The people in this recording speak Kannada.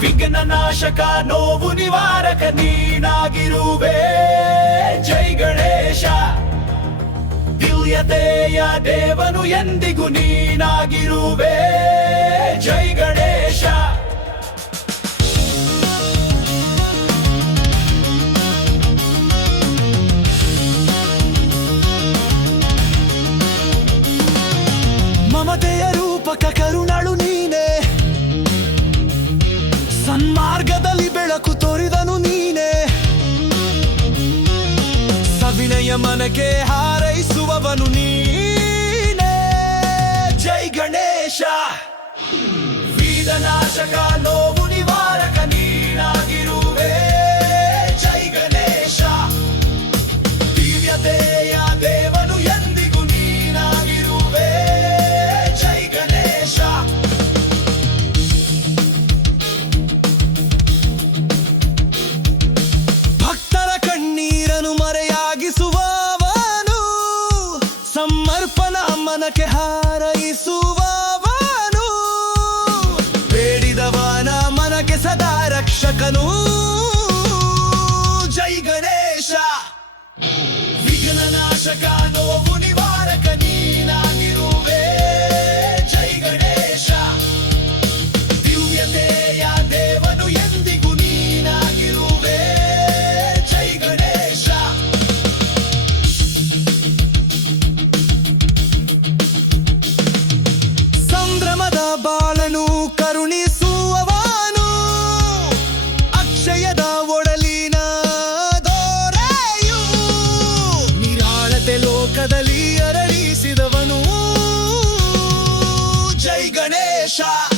ವಿಘ್ನ ನಾಶಕ ನೋವು ನಿವಾರಕ ನೀನಾಗಿರುವೆ. ಜೈ ಗಣೇಶ. ದಿವ್ಯತೆಯ ದೇವನು ಎಂದಿಗೂ ನೀನಾಗಿರುವೆ. ಜೈ ಗಣೇಶ. ಮಮತೆಯ ರೂಪಕ ಕರುಣಳು ನೀನೆ. ಸನ್ಮಾರ್ಗದಲ್ಲಿ ಬೆಳಕು ತೋರಿದನು ನೀನೆ. ಸವಿನಯ ಮನಕ್ಕೆ ಹಾರೈಸುವವನು ನೀನೆ. ಸಮರ್ಪಣ ಮನಕ್ಕೆ ಹಾರೈಸುವವನು ಬೇಡಿದವನ ಮನಕ್ಕೆ ಸದಾ ರಕ್ಷಕನು. ಜೈ ಗಣೇಶ. ವಿಘ್ನ ನಾಶಕ ನೋವು ನಿವ shot.